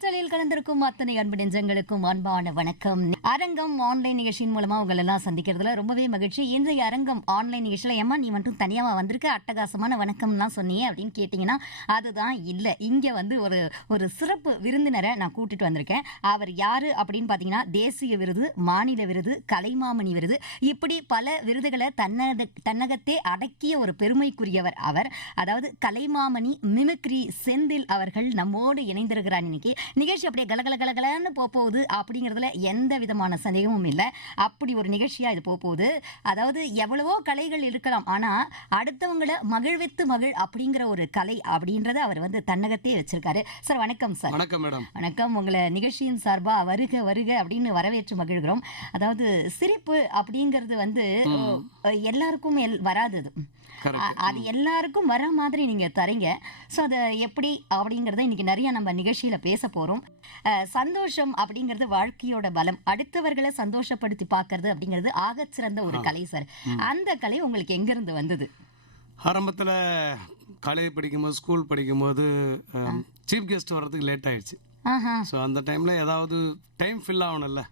காற்றலையில் கலந்திருக்கும் அத்தனை அன்பு நெஞ்சங்களுக்கும் அன்பான வணக்கம். அரங்கம் ஆன்லைன் நிகழ்ச்சியின் மூலமா உங்களை எல்லாம் சந்திக்கிறதுல ரொம்பவே மகிழ்ச்சி. இன்றைய அரங்கம் ஆன்லைன் நிகழ்ச்சியில ஏமா நீ மட்டும் தனியாவா வந்திருக்க, அட்டகாசமான வணக்கம்லாம் சொன்னீங்க அப்படின்னு கேட்டீங்கன்னா அதுதான் இல்லை. இங்க வந்து ஒரு சிறப்பு விருந்தினரை நான் கூட்டிட்டு வந்திருக்கேன். அவர் யாரு அப்படின்னு பாத்தீங்கன்னா தேசிய விருது, மாநில விருது, கலைமாமணி விருது, இப்படி பல விருதுகளை தன்னகத்தே அடக்கிய ஒரு பெருமைக்குரியவர் அவர். அதாவது கலைமாமணி மிமிக்ரி செந்தில் அவர்கள் நம்மோடு இணைந்திருக்கிறார். இன்னைக்கு நிகழ்ச்சி அப்படியே கலகலன்னு போகுது அப்படிங்கிறதுல எந்த விதமான சந்தேகமும் இல்லை. அப்படி ஒரு நிகழ்ச்சியா இது போகுது. அதாவது எவ்வளவோ கலைகள் இருக்கலாம், ஆனா அடுத்தவங்களை மகிழ்வித்து மகிழ் அப்படிங்கிற ஒரு கலை அப்படின்றத அவர் வந்து தன்னகத்தே வச்சிருக்காரு. சார் வணக்கம். சார் வணக்கம் மேடம். வணக்கம். உங்களை நிகழ்ச்சியின் சார்பா வருக வருக அப்படின்னு வரவேற்று மகிழ்கிறோம். அதாவது சிரிப்பு அப்படிங்கிறது வந்து எல்லாருக்கும் வராது. அது எல்லாருக்கும் வர மாதிரி நீங்க தரீங்க. ஸோ அதை எப்படி அப்படிங்கிறத இன்னைக்கு நிறைய நம்ம நிகழ்ச்சியில பேச போறோம். சந்தோஷம் அப்படிங்கிறது வாழ்க்கையோட பலம். அடுத்தவர்களை சந்தோஷப்படுத்தி பார்க்கறது அப்படிங்கிறது ஆகச்சிறந்த ஒரு கலை சார். அந்த கலை உங்களுக்கு எங்கிருந்து வந்தது? ஆரம்பத்தில் காலேஜ் படிக்கும்போது, ஸ்கூல் படிக்கும்போது சீஃப் கெஸ்ட் வர்றதுக்கு லேட் ஆயிடுச்சு. ஸோ அந்த டைம்ல ஏதாவது டைம் ஃபில் ஆகணும்ல,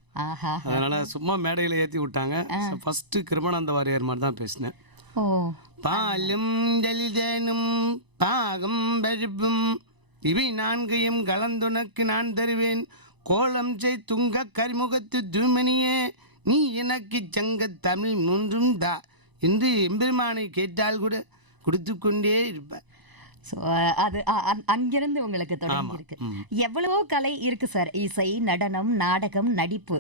அதனால சும்மா மேடையில் ஏற்றி விட்டாங்க. ஃபர்ஸ்ட் கிருமானந்த வாரியார் மாதிரி தான் பேசினேன். பாலும் ஜலிதேனும் பாகம் பருப்பும் இவை நான்கையும் கலந்துனக்கு நான் தருவேன். கோலம் செய் துங்க கரிமுகத்து தூமணியே, நீ எனக்கு சங்க தமிழ் மூன்றும் தா என்று எம்பெருமானை கேட்டால் கூட கொடுத்து கொண்டே இருப்பார். அது அங்கிருந்து உங்களுக்கு தொடங்கி இருக்கு. எவ்வளவோ கலை இருக்கு சார். இசை, நடனம், நாடகம், நடிப்பு,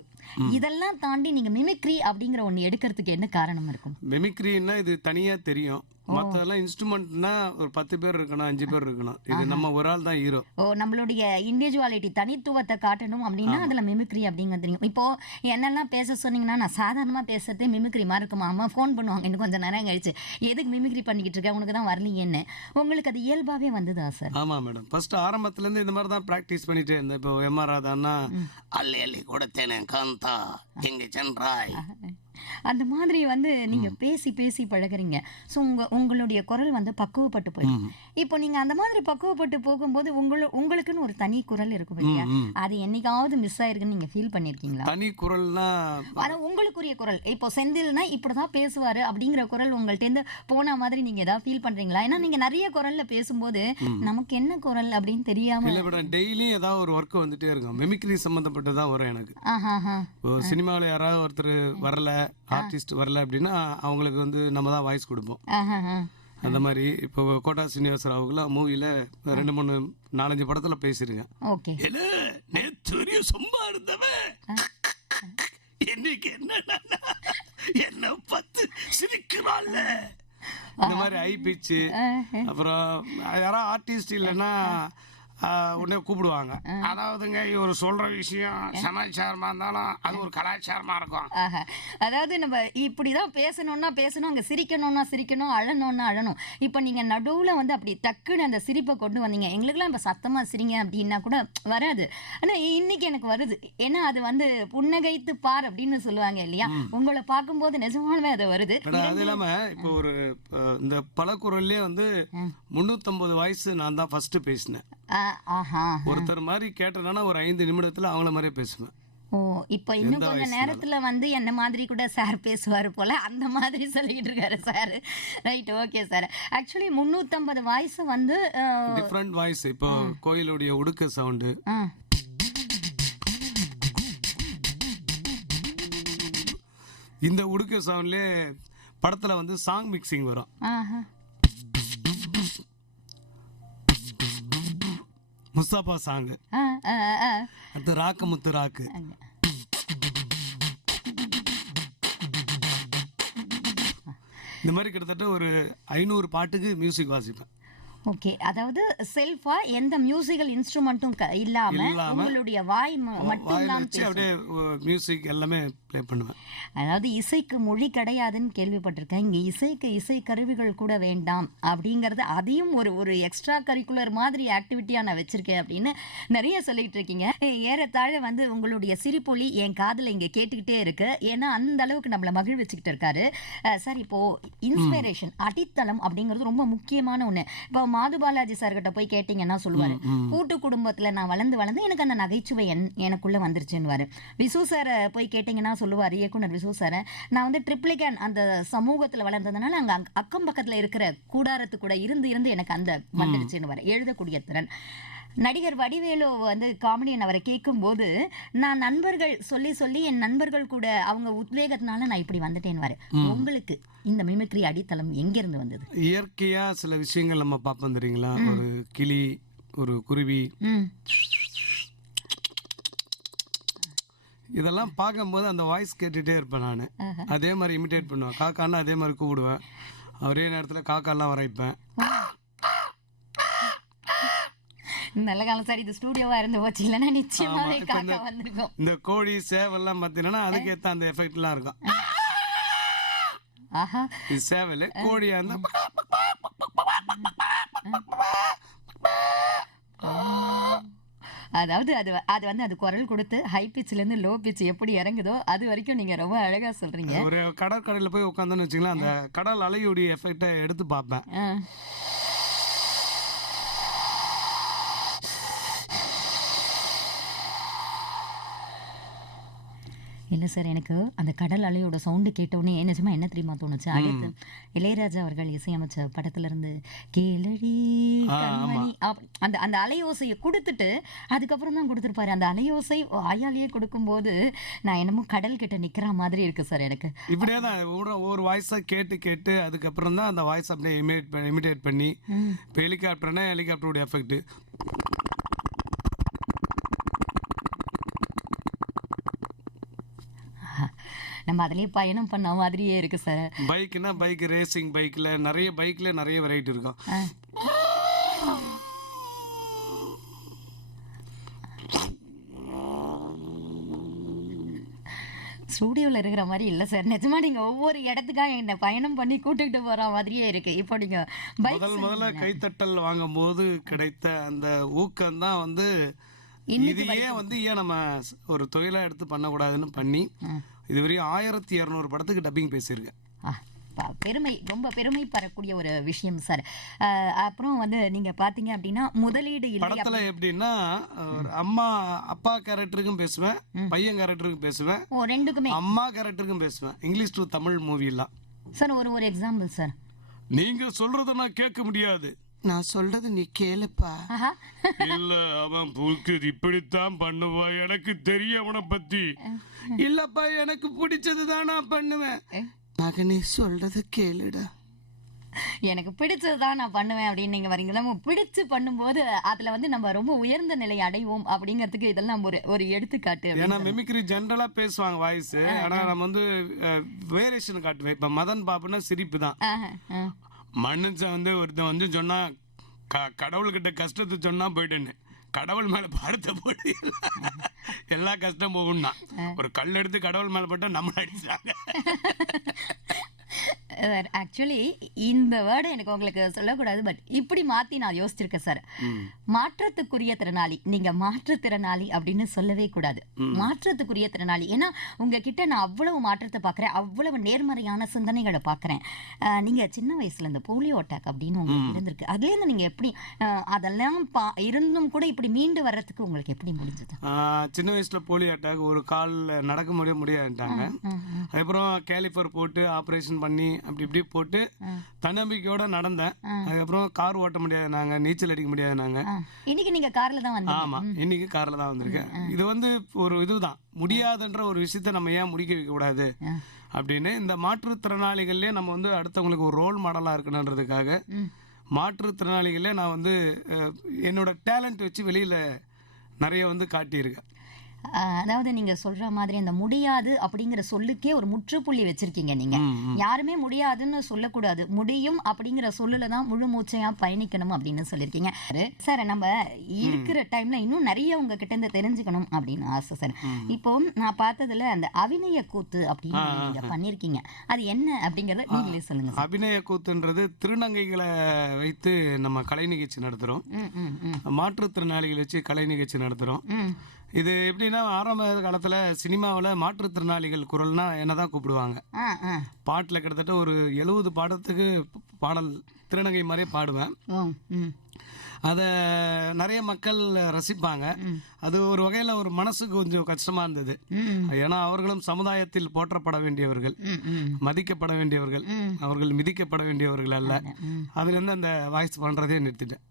இதெல்லாம் தாண்டி நீங்க மிமிக்ரி அப்படிங்கிற ஒண்ணு எடுக்கிறதுக்கு என்ன காரணம் இருக்கும்? மிமிக்ரின்னா இது தனியா தெரியும். மற்றதெல்லாம் இன்ஸ்ட்ருமெண்ட்னா ஒரு 10 பேர் இருக்கணும், 5 பேர் இருக்கணும். இது நம்ம ஒரு ஆள் தான் ஹீரோ. நம்மளுடைய இண்டிவிஜுவாலிட்டி, தனித்துவத்தை காட்டணும் அப்படின்னா அதுல மிமிக்ரி அப்படிங்கிறது தெரியும். இப்போ என்னெல்லாம் பேச சொன்னீங்கன்னா நான் சாதாரணமா பேசுறதே மிமிக்ரி மாதிரி இருக்குமா, அம்மா ஃபோன் பண்ணுவாங்க இன்னும் கொஞ்சம் நேரம் கழிச்சு, எதுக்கு மிமிக்ரி பண்ணிக்கிட்டு இருக்க, உனக்கு தான் வரலையேன்னு. உங்களுக்கு அது இயல்பாவே வந்ததா சார்? ஆமா மேடம். ஃபர்ஸ்ட் ஆரம்பத்துல இருந்து இந்த மாதிரி தான் பிராக்டிஸ் பண்ணிட்டே இருந்தேன். இப்போ எம்.ஆர். ராதான்னா அள்ளி அள்ளி கொடுத்தேனே காந்தா எங்க சென்றாய், அந்த மாதிரி வந்து நீங்க பேசி பேசி பழகுறீங்க. ஸோ உங்களுடைய குரல் வந்து பக்குவப்பட்டு போயிடும். இப்போ நீங்க அந்த மாதிரி பக்குவப்பட்டு போகும்போது உங்களுக்குன்னு ஒரு தனி குரல் இருக்கும் இல்லையா, அது என்னைக்காவது மிஸ் ஆயிருக்குன்னு நீங்க ஃபீல் பண்ணிருக்கீங்களா? தனி குரல்னா ஆனா உங்களுக்குரிய குரல், இப்போ செந்தில்னா இப்படிதான் பேசுவாரு அப்படிங்கிற குரல் உங்கள்ட்ட இருந்து போன மாதிரி நீங்க ஏதாவது ஃபீல் பண்றீங்களா? ஏன்னா நீங்க நிறைய குரல்ல பேசும்போது நமக்கு என்ன குரல் அப்படின்னு தெரியாம இல்ல மேடம், டெய்லி ஏதாவது ஒரு ஒர்க் வந்துட்டே இருக்கும். மிமிக்ரி சம்பந்தப்பட்டதான் வரும் எனக்கு. சினிமாவில் யாராவது ஒருத்தர் வரல, ஆர்டிஸ்ட் வரல அப்படின்னா அவங்களுக்கு வந்து நம்ம தான் வாய்ஸ் கொடுப்போம். அந்த மாதிரி இப்போ கோட்டா சீனிவாச ராவுக்குலாம் மூவில 2, 3, 4, 5 படத்துல பேசிருக்கேன். நேற்று சும்மா இருந்தவன் இன்னைக்கு என்ன பத்து சிரிக்கிறாள், இந்த மாதிரி ஐ பிச்சு. அப்புறம் யாராவது ஆர்டிஸ்ட் இல்லைன்னா உடனே கூப்பிடுவாங்க. அதாவதுங்க இவர் சொல்ற விஷயம் சமாச்சாரமா இருந்தாலும் அது ஒரு கலாச்சாரமா இருக்கும். அதாவது நம்ம இப்படிதான் பேசணும், அங்க சிரிக்கணும், அழணும். இப்ப நீங்க நடுவுல வந்து அப்படி டக்குன்னு அந்த சிரிப்பை கொண்டு வந்தீங்க. எங்களுக்குலாம் இப்ப சத்தமா சிரிங்க அப்படின்னா கூட வராது, ஆனா இன்னைக்கு எனக்கு வருது. ஏன்னா அது வந்து புன்னகைத்து பார் அப்படின்னு சொல்லுவாங்க இல்லையா, உங்களை பார்க்கும்போது நிஜமானவே அது வருது. அது இல்லாம இப்போ ஒரு இந்த பலக்குரல்லே வந்து 350 வயசு நான் தான் ஃபர்ஸ்ட் பேசினேன். ஒருத்தர் மாதிரி கேட்டனா ஒரு 5 நிமிடத்துல அவங்கள மாதிரியே பேசுவேன். இப்போ இன்னும் கொஞ்ச நேரத்துல வந்து என்ன மாதிரி கூட சார் பேசுவாரு போல, அந்த மாதிரி சொல்லிட்டு இருக்காரு sir. Right, okay sir. Actually 350 voice வந்து டிஃபரண்ட் வாய்ஸ். இப்போ கோயிலுடைய உடுக்க சவுண்டு, இந்த உடுக்க சவுண்ட்லயே படத்துல வந்து சாங் மிக்சிங் வரும். முஸ்தபா சாங், அடுத்து ராக்கு முத்து ராக்கு. இந்த மாதிரி கிட்டத்தட்ட ஒரு 500 பாட்டுக்கு மியூசிக் வாசிப்பேன். ஓகே, அதாவது செல்ஃபா எந்த மியூசிக்கல் இன்ஸ்ட்ருமெண்ட்டும் இல்லாம உங்களுடைய வாய் மட்டும் தான் அப்படியே மியூசிக் எல்லாமே ப்ளே பண்ணுவேன். அதாவது இசைக்கு மொழி கிடையாதுன்னு கேள்விப்பட்டிருக்கேன். இங்க இசை கருவிகள் கூட வேண்டாம் அப்படிங்கறது, அதையும் ஒரு எக்ஸ்ட்ரா கரிக்குலர் மாதிரி ஆக்டிவிட்டியா நான் வச்சிருக்கேன் அப்படின்னு நிறைய சொல்லிட்டு இருக்கீங்க. ஏறத்தாழ வந்து உங்களுடைய சிரிப்பொலி என் காதுல இங்க கேட்டுக்கிட்டே இருக்கு. ஏன்னா அந்த அளவுக்கு நம்மள மகிழ்விச்சுக்கிட்டு இருக்காரு சார். இப்போ இன்ஸ்பிரேஷன், அடித்தளம் அப்படிங்கிறது ரொம்ப முக்கியமான ஒண்ணு. இப்போ மாது பாலாஜி சார் கிட்ட போய் கேட்டீங்கன்னா சொல்லுவாரு, கூட்டு குடும்பத்துல நான் வளர்ந்து எனக்கு அந்த நகைச்சுவை எனக்குள்ள வந்துருச்சுன்னு. விசு சார் போய் கேட்டீங்கன்னா சொல்லுவாரு, இயக்குனர் விசு சார், நான் வந்து ட்ரிப்ளிகேன் அந்த சமூகத்துல வளர்ந்ததுனால அங்க அக்கம் பக்கத்துல இருக்கிற கூடாரத்து கூட இருந்து எனக்கு அந்த வந்துடுச்சுன்னு எழுதக்கூடிய திறன். நடிகர் வடிவேலு வந்து காமெடியன் அவரை கேட்கும்போது, நான் நண்பர்கள் சொல்லி என் நண்பர்கள் கூட அவங்க உத்வேகத்தினால நான் இப்படி வந்துட்டேன்னு. உங்களுக்கு இந்த மிமிக்ரி அடித்தளம் எங்கிருந்து வந்தது? இயற்கையா சில விஷயங்கள் நம்ம பார்ப்போம் தெரியுங்களா, ஒரு கிளி, ஒரு குருவி, இதெல்லாம் பார்க்கும்போது அந்த வாய்ஸ் கேட்டுட்டே இருப்பேன் நான். அதே மாதிரி இமிட்டேட் பண்ணுவேன். காக்கான்னா அதே மாதிரி கூப்பிடுவேன். ஒரே நேரத்தில் காக்காலாம் வரைப்பேன். நல்ல காலம் சார், இது ஸ்டூடியோவா இருந்து போச்சு, இல்லைன்னா நிச்சயமாவே காக்கா வந்திருக்கும். இந்த கோழி சேவல்லாம் பார்த்தீங்கன்னா அதுக்கேற்ற அந்த எஃபெக்ட்லாம் இருக்கும். இது சேவல். கோழியா இருந்தா அதாவது அது வந்து அது குரல் கொடுத்து ஹை பிச்ல இருந்து லோ பிச் எப்படி இறங்குதோ அது வரைக்கும் நீங்க ரொம்ப அழகா சொல்றீங்க. ஒரு கடற்கரையில போய் உட்காந்தோன்னு வச்சுக்கலாம், அந்த கடல் அலையுடைய எஃபெக்டை எடுத்து பார்ப்பேன். இல்லை சார், எனக்கு அந்த கடல் அலையோட சவுண்டு கேட்டவுடனே நிஜமா என்ன தெரியுமா தோணுச்சு, அடுத்து இளையராஜா அவர்கள் இசையமைச்ச படத்துல இருந்து கேளடி கண்மணி அந்த அந்த அலையோசையை கொடுத்துட்டு அதுக்கப்புறம் தான் கொடுத்துருப்பாரு. அந்த அலையோசை ஆயாலேயே கொடுக்கும்போது நான் என்னமோ கடல் கிட்ட நிக்கிற மாதிரி இருக்கு சார் எனக்கு. இப்படியே தான் ஒரு வாய்ஸா கேட்டு அதுக்கப்புறம் தான் அந்த வாய்ஸ் அப்படியே இமிடேட் பண்ணி, இப்போ ஹெலிகாப்டர்னா ஹெலிகாப்டருடைய எஃபெக்ட், நம்ம அதுலயே பயணம் பண்ண மாதிரியே இருக்கு சார். பைக்னா பைக், ரேசிங் பைக்ல நிறைய வெரைட்டி இருக்கும். ஸ்டூடியோவில் இருக்கிற மாதிரி இல்லை சார், நிஜமா நீங்க ஒவ்வொரு இடத்துக்காக என்ன பயணம் பண்ணி கூட்டிகிட்டு போற மாதிரியே இருக்கு. இப்போ நீங்க முதல்ல கைத்தட்டல் வாங்கும் போது கிடைத்த அந்த ஊக்கம் தான் வந்து இதையே வந்து ஏன் நம்ம ஒரு தொழிலா எடுத்து பண்ணக்கூடாதுன்னு பண்ணி இதுவரையும் 1200 படத்துக்கு டப்பிங் பேசியிருக்கேன். பெருமை, ரொம்ப பெருமை பெறக்கூடிய ஒரு விஷயம் சார். அப்புறம் வந்து நீங்க பாத்தீங்க அப்படின்னா முதலீடு படத்துல எப்படின்னா, அம்மா அப்பா கேரக்டருக்கும் பேசுவேன், பையன் கேரக்டருக்கும் பேசுவேன், ரெண்டுக்குமே அம்மா கேரக்டருக்கும் பேசுவேன். இங்கிலீஷ் டு தமிழ் மூவி எல்லாம் சார். ஒரு எக்ஸாம்பிள் சார். நீங்க சொல்றத நான் கேட்க முடியாது, நான் சொல்றது நீ கேளுப்பா. இல்ல அவன் இப்படித்தான் பண்ணுவா, எனக்கு தெரியும் அவனை பத்தி. இல்லப்பா எனக்கு பிடிச்சதுதான் நான் பண்ணுவேன். மகனே சொல்றது கேளுடா, எனக்கு பிடிச்சதுதான் நான் பண்ணுவேன் அப்படின்னு நீங்க வரீங்களா. பிடிச்சு பண்ணும்போது அதுல வந்து நம்ம ரொம்ப உயர்ந்த நிலை அடைவோம் அப்படிங்கிறதுக்கு இதெல்லாம் ஒரு எடுத்துக்காட்டு. ஏன்னா மிமிக்ரி ஜென்ரலா பேசுவாங்க வாய்ஸ், ஆனா நம்ம வந்து வேரியேஷன் காட்டுவேன். இப்ப மதன் பாப்புன்னா சிரிப்பு தான். மனுஷன் வந்து ஒருத்தன் வந்து சொன்னா கடவுள்கிட்ட கஷ்டத்தை சொன்னா போயிட்டேன்னு, கடவுள் மேல பாரத்தை போட்டு எல்லா கஷ்டம் போகும்னா, ஒரு கல் எடுத்து கடவுள் மேல போட்டா நம்மள அடிச்சாங்க. ஆக்சுவலி இந்த வேர்டை எனக்கு உங்களுக்கு சொல்லக்கூடாது, பட் இப்படி மாத்தி நான் யோசிச்சிருக்கேன் சார். மாற்றத்துக்குரிய திறனாளி, நீங்க மாற்றுத்திறனாளி அப்படின்னு சொல்லவே கூடாது, மாற்றத்துக்குரிய திறனாளி. ஏன்னா உங்ககிட்ட நான் அவ்வளவு மாற்றத்தை பார்க்குறேன், அவ்வளவு நேர்மறையான சிந்தனைகளை பார்க்குறேன். நீங்க சின்ன வயசுல இந்த போலியோ அட்டாக் அப்படின்னு உங்களுக்கு இருந்திருக்கு, அதுலேருந்து நீங்க எப்படி அதெல்லாம் இருந்தும் கூட இப்படி மீண்டு வர்றதுக்கு உங்களுக்கு எப்படி முடிஞ்சது? சின்ன வயசுல போலியோ அட்டாக், ஒரு கால் நடக்க முடியாதுட்டாங்க. அதுக்கப்புறம் கேலிஃபர் போட்டு ஆப்ரேஷன் பண்ணி அப்படி இப்படி போட்டு தன்னம்பிக்கையோட நடந்தேன். அதுக்கப்புறம் கார் ஓட்ட முடியாது நாங்க, நீச்சல் அடிக்க முடியாது நாங்க. இன்னைக்கு நீங்க கார்ல தான் வந்தீங்க? ஆமா, இன்னைக்கு கார்ல தான் வந்திருக்கேன். இது வந்து ஒரு இதுதான், முடியாதுன்ற ஒரு விஷயத்த நம்ம ஏன் முடிக்க வைக்க கூடாது அப்படின்னு இந்த மாற்றுத்திறனாளிகள்லயே நம்ம வந்து அடுத்தவங்களுக்கு ஒரு ரோல் மாடலா இருக்கணுன்றதுக்காக மாற்றுத்திறனாளிகளே நான் வந்து என்னோட டேலண்ட் வச்சு வெளியில நிறைய வந்து காட்டியிருக்கேன். அதாவது நீங்க சொல்ற மாதிரி அந்த முடியாது அப்படிங்கிற சொல்லுக்கே ஒரு முற்றுப்புள்ளி வச்சிருக்கீங்க. நீங்க யாருமே முடியாதுன்னு சொல்லக்கூடாது, முடியும் அப்படிங்கிற சொல்லுல தான் முழு மூச்சையா பயணிக்கணும் அப்படின்னு சொல்லியிருக்கீங்க சார். நம்ம இருக்கிற டைம்ல இன்னும் நிறைய உங்ககிட்ட இருந்து தெரிஞ்சுக்கணும் அப்படின்னு ஆசை சார். இப்போ நான் பார்த்ததுல அந்த அபிநய கூத்து அப்படின்னு நீங்க பண்ணிருக்கீங்க, அது என்ன அப்படிங்கறத நீங்களே சொல்லுங்க. அபிநய கூத்துன்றது திருநங்கைகளை வைத்து நம்ம கலை நிகழ்ச்சி நடத்துறோம், மாற்றுத்திறனாளிகளை வச்சு கலை நிகழ்ச்சி நடத்துறோம். இது எப்படின்னா ஆரம்ப காலத்தில் சினிமாவில் மாற்றுத்திறனாளிகள் குரல்னா என்ன தான் கூப்பிடுவாங்க. பாட்டில் கிட்டத்தட்ட ஒரு 70 பாடத்துக்கு பாடல் திருநங்கை மாதிரியே பாடுவேன். அதை நிறைய மக்கள் ரசிப்பாங்க. அது ஒரு வகையில் ஒரு மனசுக்கு கொஞ்சம் கஷ்டமாக இருந்தது. ஏன்னா அவர்களும் சமுதாயத்தில் போற்றப்பட வேண்டியவர்கள், மதிக்கப்பட வேண்டியவர்கள், அவர்கள் மிதிக்கப்பட வேண்டியவர்கள் அல்ல. அதுலேருந்து அந்த வாய்ஸ் பண்ணுறதே நிறுத்திட்டேன்.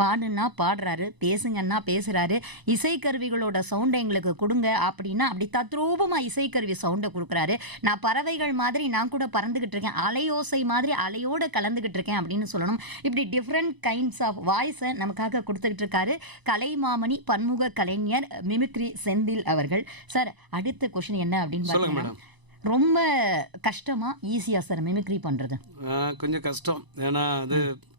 பாடுன்னா பாடுறாரு, பேசுங்கன்னா பேசுறாரு, இசைக்கருவிகளோட சவுண்டை எங்களுக்கு கொடுங்க அப்படின்னா அப்படி தத்ரூபமா இசைக்கருவி சவுண்டை கொடுக்குறாரு. நான் பறவைகள் மாதிரி நான் கூட பறந்துகிட்டு இருக்கேன், அலையோசை மாதிரி அலையோட கலந்துகிட்டு இருக்கேன் அப்படின்னு சொல்லணும். இப்படி டிஃப்ரெண்ட் கைண்ட்ஸ் ஆஃப் வாய்ஸை நமக்காக கொடுத்துக்கிட்டு இருக்காரு கலைமாமணி பன்முக கலைஞர் மிமிக்ரி செந்தில் அவர்கள். சார், அடுத்த கொஸ்டின் என்ன அப்படின்னு பார்த்தீங்கன்னா, ரொம்ப கஷ்டமா ஈஸியா சார் மிமிக்ரி பண்றது? கொஞ்சம் கஷ்டம். ஏன்னா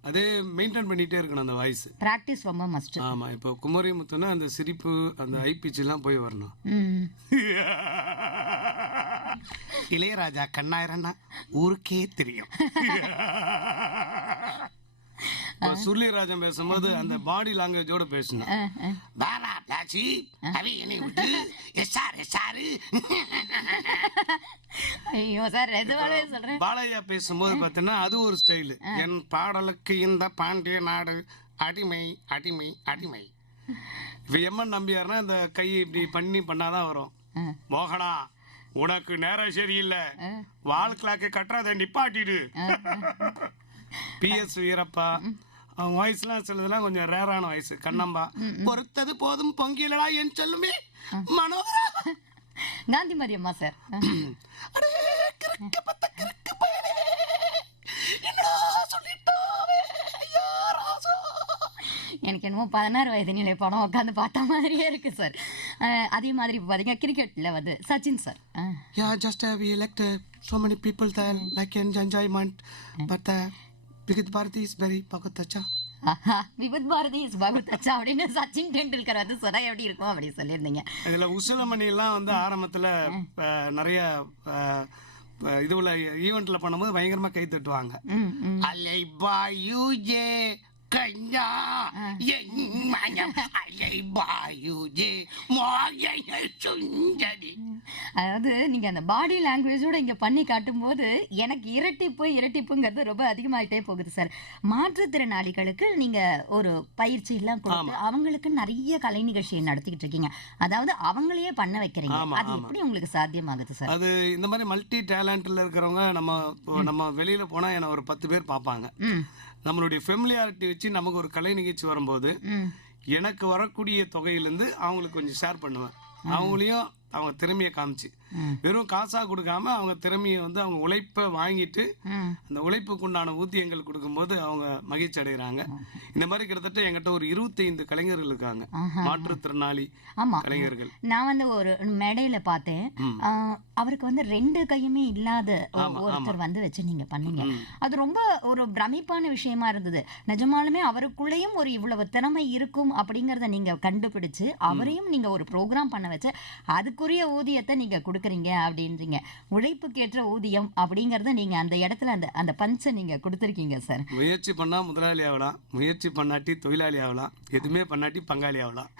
அதே மெயின்டைன் பண்ணிட்டே இருக்கணும் அந்த வாய்ஸ். பிராக்டிஸ் ரொம்ப மஸ்ட். ஆமா, இப்போ குமரி முத்துனா அந்த சிரிப்பு, அந்த ஐ பிச் எல்லாம் போய் வரணும். இளையராஜா கண்ணாயிரம்னா ஊருக்கே தெரியும். சுருளிராஜன் பேசும்போது அந்த பாடி லாங்குவேஜோட பேசணும். ஐயோ சார், எதுவாகவே சொல்றேன். பாலையா பேசும்போது பார்த்தீங்கன்னா அது ஒரு ஸ்டைலு. என் பாடலுக்கு இந்த பாண்டிய நாடு அடிமை அடிமை அடிமை. இப்போ எம்என் நம்பியார்னா அந்த கையை இப்படி பண்ணாதான் வரும். மோகனா, உனக்கு நேரம் சரியில்லை, வால் கிளாக்கு கட்டுறதை நிப்பாட்டிடு. PS வீரப்பா அவங்க வாய்ஸ்லாம் சிலதெல்லாம் கொஞ்சம் ரேரான வாய்ஸ். கண்ணம்பா, பொறுத்தது போதும் பொங்கிலடா என் சொல்லுமே மனோகரா. காந்திமதி அம்மா சார், எனக்கு என்னமோ 16 வயது நிலை படம் உட்காந்து பார்த்த மாதிரியே இருக்கு சார். அதே மாதிரி இப்போ பார்த்தீங்கன்னா கிரிக்கெட்டில் வந்து Sachin sir. Just we elect so many people that like enjoyment, but Vividh Bharati is very பகுத் அச்சா. விவித் பாரதி இஸ் பகுத் அச்சா அப்படின்னு சச்சின் டெண்டுல்கர் வந்து சொன்னா எப்படி இருக்கும் அப்படி சொல்லியிருந்தீங்க. இதில் உசிலமணி எல்லாம் வந்து ஆரம்பத்தில் நிறைய இதுல ஈவெண்ட்ல பண்ணும்போது பயங்கரமா கை தட்டுவாங்க. அலை பாயு ஏ கஞ்சா அதாவது நீங்க அந்த பாடி லாங்குவேஜோட இங்க பண்ணி காட்டும் போது எனக்கு இரட்டிப்புங்கிறது ரொம்ப அதிகமாயிட்டே போகுது சார். மாற்றுத்திறனாளிகளுக்கு நீங்க ஒரு பயிற்சி எல்லாம் கொடுத்து அவங்களுக்கு நிறைய கலை நிகழ்ச்சியை நடத்திக்கிட்டு இருக்கீங்க. அதாவது அவங்களையே பண்ண வைக்கிறீங்க. அது எப்படி உங்களுக்கு சாத்தியமாகுது சார்? அது இந்த மாதிரி மல்டி டேலண்ட்ல இருக்கிறவங்க நம்ம வெளியில போனா என்ன ஒரு 10 பேர் பார்ப்பாங்க. நம்மளுடைய ஃபெமிலியாரிட்டி வச்சு நமக்கு ஒரு கலை நிகழ்ச்சி வரும்போது எனக்கு வரக்கூடிய தொகையிலேருந்து அவங்களுக்கு கொஞ்சம் ஷேர் பண்ணுவேன். அவங்களையும் அவங்க திறமையை காமிச்சு வெறும் காசாக கொடுக்காம அவங்க திறமையை வந்து அவங்க உழைப்பை வாங்கிட்டு அந்த உழைப்புக்கு உண்டான ஊதியங்கள் கொடுக்கும்போது அவங்க மகிழ்ச்சி அடைகிறாங்க. இந்த மாதிரி கிட்டத்தட்ட என்கிட்ட ஒரு 25 கலைஞர்கள் இருக்காங்க, மாற்றுத்திறனாளி கலைஞர்கள். நான் வந்து ஒரு மேடையில பார்த்தேன், அவருக்கு வந்து 2 கையுமே இல்லாத ஒருத்தர் வந்து வச்சு நீங்க பண்ணீங்க. அது ரொம்ப ஒரு பிரமிப்பான விஷயமா இருந்தது. நிஜமாலுமே அவருக்குள்ளேயும் ஒரு இவ்வளவு திறமை இருக்கும் அப்படிங்கறத நீங்க கண்டுபிடிச்சு அவரையும் நீங்க ஒரு ப்ரோக்ராம் பண்ண வச்சு அதுக்குரிய ஊதியத்தை நீங்க கொடுக்குறீங்க அப்படின்றீங்க. உழைப்புக்கேற்ற ஊதியம் அப்படிங்கறத நீங்க அந்த இடத்துல அந்த பஞ்சை நீங்க கொடுத்துருக்கீங்க சார். முயற்சி பண்ணா முதலாளி ஆகலாம், முயற்சி பண்ணாட்டி தொழிலாளி ஆகலாம், எதுவுமே பண்ணாட்டி பங்காளி ஆகலாம்.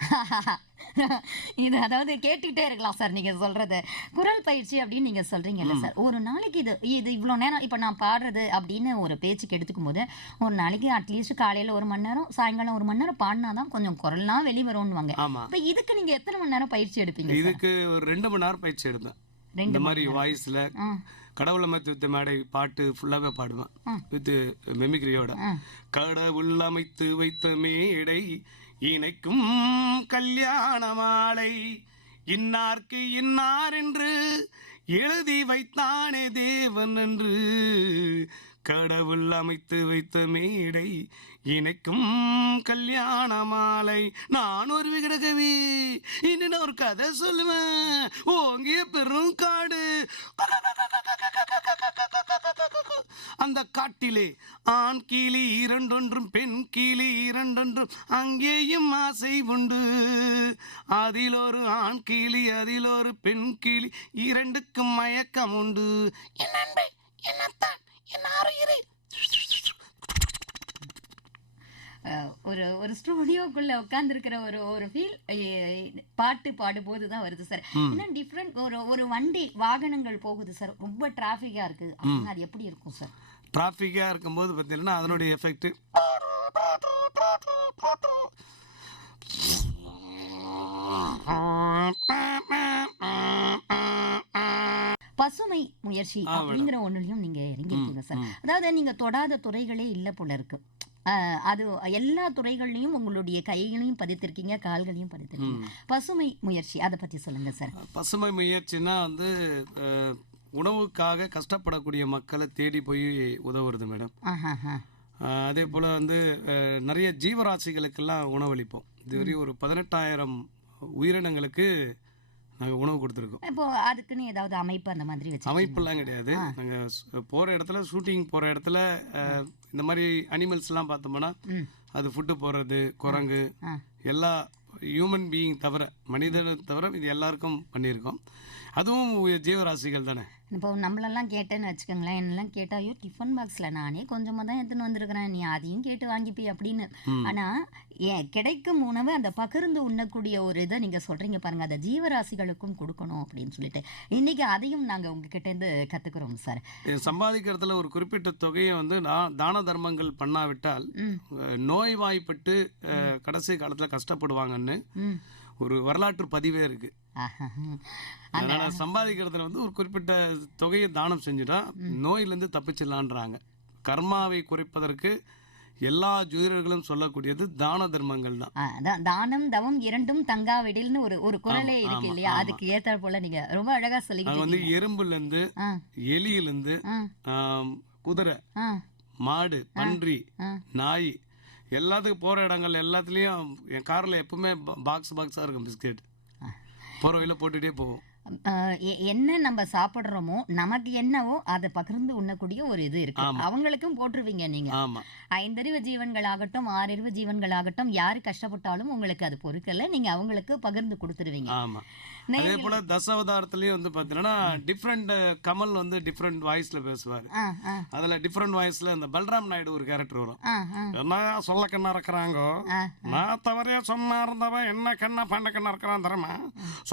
இது அதாவது கேட்டுக்கிட்டே இருக்கலாம் சார் நீங்க சொல்றது. குரல் பயிற்சி அப்படின்னு நீங்க சொல்றீங்கல்ல சார், ஒரு நாளைக்கு இது இவ்வளவு நேரம் இப்ப நான் பாடுறது அப்படின்னு ஒரு பேச்சுக்கு எடுத்துக்கும் போது ஒரு நாளைக்கு அட்லீஸ்ட் காலையில 1 மணி நேரம் சாயங்காலம் 1 மணி நேரம் பாடினாதான் கொஞ்சம் குரல்லாம் வெளிவரும்னுவாங்க. இப்ப இதுக்கு நீங்க எத்தனை மணி நேரம் பயிற்சி எடுப்பீங்க? இதுக்கு ஒரு 2 மணி நேரம் பயிற்சி எடுப்பேன். இந்த மாதிரி வாய்ஸ்ல கடவுள் அமைத்து வைத்த மேடை பாட்டு ஃபுல்லாவே பாடுவேன் வித் மெமிக்ரியோட. கடவுள் அமைத்து வைத்த மேடை இணைக்கும் கல்யாண மாலை, இன்னார்க்கு இன்னார் என்று எழுதி வைத்தானே தேவன் என்று. கடவுள் அமைத்து வைத்த மேடை இணைக்கும் கல்யாண மாலை. நான் ஒரு விகடகவி, இன்னும் ஒரு கதை சொல்லுவேன். ஓங்கிய பெரும் காடு, அந்த காட்டிலே ஆண் கிளி 2 பெண் கிளி 2 அங்கேயும் ஆசை உண்டு. அதில் ஒரு ஆண் கிளி அதில் ஒரு பெண் கிளி 2க்கும் மயக்கம் உண்டு. என் அன்பை என்னத்தான் என் ஆறுயிரை. ஒரு ஒரு ஸ்டூடியோக்குள்ள உட்கார்ந்துருக்கிற ஒரு ஒரு ஃபீல் பாட்டு பாடும்போது தான் வருது சார். இன்னும் டிஃப்ரெண்ட் ஒரு வண்டி வாகனங்கள் போகுது சார், ரொம்ப டிராஃபிக்கா இருக்கு அப்படின்னா அது எப்படி இருக்கும் சார்? டிராஃபிக்காக இருக்கும்போது பார்த்தீங்கன்னா அதனுடைய எஃபெக்ட் பசுமை முயற்சி அப்படிங்கிற ஒண்ணுலயும் நீங்க இறங்கிருக்கீங்க சார். அதாவது நீங்க தொடாத துறைகளே இல்ல போல இருக்கு. அது எல்லா துறைகள்லையும் உங்களுடைய கைகளையும் பதித்திருக்கீங்க, கால்களையும் பதித்திருக்கீங்க. பசுமை முயற்சி அதை பத்தி சொல்லுங்க சார். பசுமை முயற்சினா வந்து உணவுக்காக கஷ்டப்படக்கூடிய மக்களை தேடி போய் உதவுறது மேடம். அதே போல் வந்து நிறைய ஜீவராசிகளுக்கெல்லாம் உணவளிப்போம். இதுவரை ஒரு 18,000 உயிரினங்களுக்கு நாங்கள் உணவு கொடுத்துருக்கோம். இப்போ அதுக்குன்னு ஏதாவது அமைப்பு அந்த மாதிரி வச்சு? அமைப்பெல்லாம் கிடையாது. நாங்கள் போகிற இடத்துல, ஷூட்டிங் போகிற இடத்துல இந்த மாதிரி அனிமல்ஸ்லாம் பார்த்தோம்னா அது ஃபுட்டு போடுறது, குரங்கு, எல்லா ஹியூமன் பீயிங் தவிர, மனிதனை தவிர இது எல்லாருக்கும் பண்ணியிருக்கோம். அதுவும் ஜீவராசிகள் தானே. இப்போ நம்மளெல்லாம் கேட்டேன்னு வச்சுக்கோங்களேன், என்னெல்லாம் கேட்டால் ஐயோ டிஃபன் பாக்ஸில் நானே கொஞ்சமாக தான் எடுத்துன்னு வந்திருக்கிறேன், நீ அதையும் கேட்டு வாங்கிப்பி அப்படின்னு. ஆனால் கிடைக்கும் உணவு அந்த பகிர்ந்து உண்ணக்கூடிய ஒரு இதை நீங்கள் சொல்கிறீங்க பாருங்கள், அதை ஜீவராசிகளுக்கும் கொடுக்கணும் அப்படின்னு சொல்லிட்டு இன்றைக்கி அதையும் நாங்கள் உங்ககிட்டேருந்து கற்றுக்குறோம் சார். சம்பாதிக்கிறதுல ஒரு குறிப்பிட்ட தொகையை வந்து தான தர்மங்கள் பண்ணாவிட்டால் நோய்வாய்ப்பட்டு கடைசி காலத்தில் கஷ்டப்படுவாங்கன்னு ஒரு வரலாற்று பதிவே இருக்கு. அதனால சம்பாதிக்கிறதுல வந்து ஒரு குறிப்பிட்ட தொகையை தானம் செஞ்சுட்டா நோயிலிருந்து தப்பிச்சிடலான்றாங்க. கர்மாவை குறைப்பதற்கு எல்லா ஜோதிடர்களும் சொல்லக்கூடியது தான தர்மங்கள் தான். தானம் தவம் இரண்டும் தங்காவிடில்னு ஒரு குறளே இருக்கு இல்லையா, அதுக்கு ஏற்ற போல நீங்க ரொம்ப அழகா சொல்லிக்கிட்டீங்க. வந்து எறும்புல இருந்து, எலியில இருந்து, குதிரை, மாடு, பன்றி, நாய், எல்லாத்துக்கும் போகிற இடங்கள் எல்லாத்துலேயும் என் காரில் எப்பவுமே பாக்ஸாக இருக்கும் பிஸ்கெட். போகிற வழியில் போட்டுகிட்டே போவோம். என்ன நம்ம சாப்பிட்றோமோ நமக்கு என்னவோ அதை பகிர்ந்து உண்ணக்கூடிய ஒரு இது இருக்கு. அவங்களுக்கும் போட்டுருவீங்க நீங்க. 5 அறிவு ஜீவன்களாகட்டும் 6 அறிவு ஜீவன்களாகட்டும் யாரு கஷ்டப்பட்டாலும் உங்களுக்கு அது பொறுக்கல, நீங்க அவங்களுக்கு பகிர்ந்து கொடுத்துருவீங்க. ஆமா. அதே போல தசாவதாரத்துலயும் வந்து பாத்தீங்கன்னா டிஃப்ரெண்ட் கமல் வந்து டிஃப்ரெண்ட் வாய்ஸ்ல பேசுவாரு. அதுல டிஃப்ரெண்ட் வாய்ஸ்ல இந்த பல்ராம் நாயுடு ஒரு கேரக்டர் வரும். என்ன சொல்ல கண்ணா இருக்கிறாங்கோ, நான் தவறையா சொன்னா இருந்தவன் என்ன கண்ணா பண்ட கண்ணா இருக்கிறான் தரமா,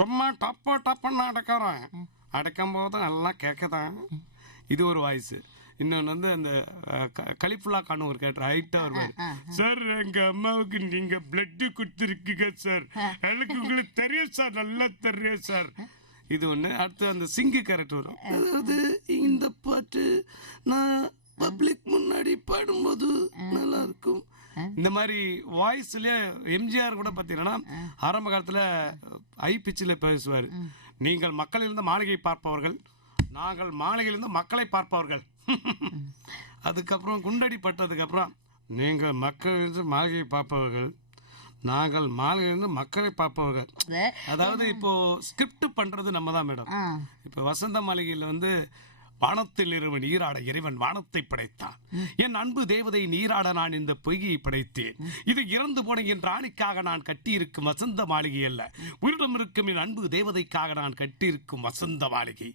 சும்மா டப்புன்னு அடக்கிறேன், அடக்கும் போது நல்லா கேட்கதான். இது ஒரு வாய்ஸ். இன்னொன்று வந்து அந்த கலிஃபுல்லா கான் ஒரு கேரக்டர் ஹைட்டாக வருவார். சார் எங்கள் அம்மாவுக்கு நீங்கள் பிளட்டு கொடுத்துருக்கீங்க சார், எனக்கு உங்களுக்கு தெரியும் சார், நல்லா தெரியும் சார். இது ஒன்று. அடுத்து அந்த சிங்கு கேரக்டர் வரும். அதாவது இந்த பாட்டு நான் பப்ளிக் முன்னாடி பாடும்போது நல்லா இருக்கும். இந்த மாதிரி வாய்ஸ்லேயே எம்ஜிஆர் கூட பார்த்தீங்கன்னா ஆரம்ப காலத்தில் ஹை பிச்சில் பேசுவார். நீங்கள் மக்களிலிருந்து மாளிகை பார்ப்பவர்கள், நாங்கள் மாளிகையிலிருந்து மக்களை பார்ப்பவர்கள். அதுக்கப்புறம் குண்டடிப்பட்டதுக்கு அப்புறம் நீங்கள் மக்களிலிருந்து மாளிகையை பார்ப்பவர்கள், நாங்கள் மாளிகையிலிருந்து மக்களை பார்ப்பவர்கள். அதாவது இப்போ ஸ்கிரிப்ட் பண்றது நம்ம தான் மேடம். இப்போ வசந்த மாளிகையில் வந்து வானத்தில் இருவன் நீராட இறைவன் வானத்தை படைத்தான், என் அன்பு தேவதை நீராட நான் இந்த பொய்கையை படைத்தேன், இது இறந்து போன என் ராணிக்காக நான் கட்டியிருக்கும் வசந்த மாளிகை அல்ல, உயிரிடம் இருக்கும் என் அன்பு தேவதைக்காக நான் கட்டியிருக்கும் வசந்த மாளிகை.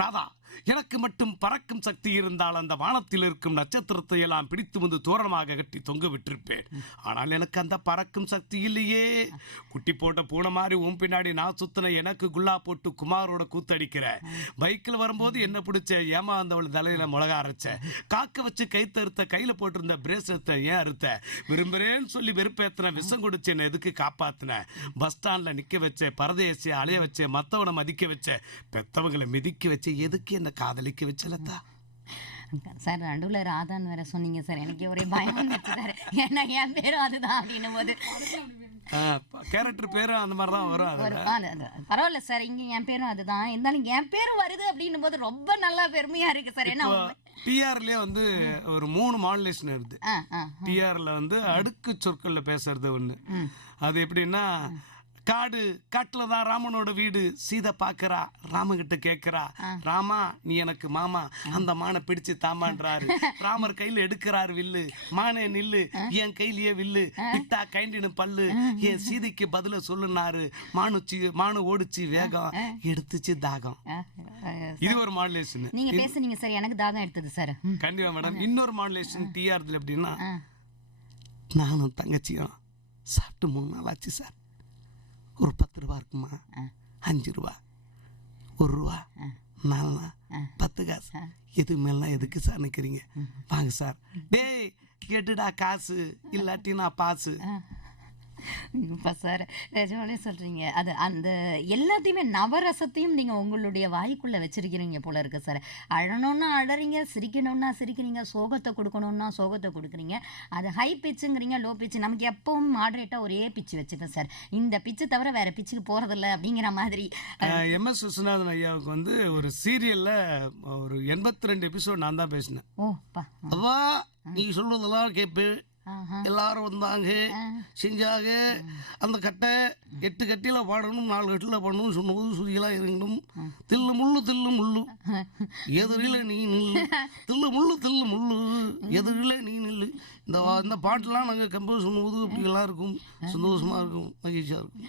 ராதா, எனக்கு மட்டும் பறக்கும் சக்தி இருந்தால் அந்த வானத்தில் இருக்கும் நட்சத்திரத்தை எல்லாம் பிடித்து வந்து தோரணமாக கட்டி தொங்க விட்டிருப்பேன். ஆனால் எனக்கு அந்த பறக்கும் சக்தி இல்லையே. குட்டி போட்ட பூனை மாதிரி உன் பின்னாடி நான் சுத்தின எனக்கு குல்லா போட்டு குமாரோட கூத்தடிக்கிற, பைக்கில் வரும்போது என்ன பிடிச்ச ஏமாந்தவள் தலையில மிளகா அரைச்ச, காக்க வச்சு கைத்தறுத்த, கையில போட்டிருந்த பிரேஸ்லெட்டை ஏன் அறுத்த, விரும்புறேன்னு சொல்லி வெறுப்பேத்தின, விஷம் குடிச்சு என்ன எதுக்கு காப்பாத்தின, பஸ் ஸ்டாண்ட்ல நிக்க வச்ச, பரதேசிய அலைய வச்ச, மத்தவனை மதிக்க வச்ச, பெத்தவங்களை மிதிக்க வச்ச, எதுக்கு என்ன காதலிக்க வச்சலத்தா சார்? நடுவில் ராதான்னு வேற சொன்னீங்க சார், எனக்கு ஒரே பயம் வச்சுட்டாரு. ஏன்னா என் பேரும் அதுதான் அப்படின்னும் போது கேரக்டர் பேரும் அந்த மாதிரி தான் வரும். பரவாயில்ல சார், இங்க என் பேரும் அதுதான் இருந்தாலும் என் பேரும் வருது அப்படின்னும் போது ரொம்ப நல்லா பெருமையா இருக்கு சார். ஏன்னா டிஆர்லயே வந்து ஒரு 3 மாடுலேஷன் இருக்கு. டிஆர்ல வந்து அடுக்கு சொற்கள்ல பேசுறது ஒண்ணு. அது எப்படின்னா, காடு காட்டுல தான் ராமனோட வீடு, சீதை பாக்குறா, ராமகிட்ட கேக்குறா, ராமா நீ எனக்கு மாமா, அந்த மானை பிடிச்சு தாமான்றாரு, ராமர் கையில எடுக்கிறாரு வில்லு, மானே நில்லு, என் கையிலேயே வில்லு, இட்டா கைண்டினு பல்லு, என் சீதைக்கு பதில சொல்லுனாரு, மானு ஓடிச்சு வேகம், எடுத்துச்சு தாகம். இது ஒரு மாடுலேஷன். நீங்க பேசுனீங்க சார், எனக்கு தாகம் எடுத்தது சார். கண்டிப்பா மேடம். இன்னொரு மாடுலேஷன் டிஆர்ல எப்படின்னா, நானும் தங்கச்சியும் சாப்பிட்டு 3 நாள் ஆச்சு சார். ஒரு 10 ரூபா இருக்குமா, 5 ரூபா, 1 ரூபா, 4 10 காசு, எது மேலாம் எதுக்கு சார் நிற்கிறீங்க, வாங்க சார். டேய் கேட்டுடா காசு, இல்லாட்டி நான் பாசு. இப்போ சார் நிஜமாலே சொல்கிறீங்க, அது அந்த எல்லாத்தையுமே நவரசத்தையும் நீங்கள் உங்களுடைய வாய்க்குள்ளே வச்சிருக்கிறீங்க போல இருக்கு சார். அழணும்னா அழறீங்க, சிரிக்கணும்னா சிரிக்கிறீங்க, சோகத்தை கொடுக்கணும்னா சோகத்தை கொடுக்குறீங்க. அது ஹை பிச்சுங்கிறீங்க, லோ பிச்சு. நமக்கு எப்பவும் மாடரேட்டாக ஒரே பிச்சு வச்சுக்கேன் சார். இந்த பிச்சு தவிர வேறு பிச்சுக்கு போகிறதில்ல அப்படிங்கிற மாதிரி. MS விஸ்வநாதன் ஐயாவுக்கு வந்து ஒரு சீரியலில் ஒரு 82 எபிசோட் நான் தான் பேசினேன். ஓப்பா. அவா நீ சொல்றதெல்லாம் கேட்பு, எல்லாரும் வந்தாங்க செஞ்சாங்க. அந்த கட்டை 8 கட்டியில் பாடணும், 4 கட்டியில் பாடணும், சொன்னபோது சுதியெல்லாம் இறங்கணும். தில்லு முள்ளு எதிரில நீ நில்லு, தில்லு முள்ளு எதிரில நீ நில்லு. இந்த பாட்டெல்லாம் நாங்கள் கம்போஸ் பண்ணும்போது இப்படியெல்லாம் இருக்கும், சந்தோஷமாக இருக்கும், மகிழ்ச்சியாக இருக்கும்.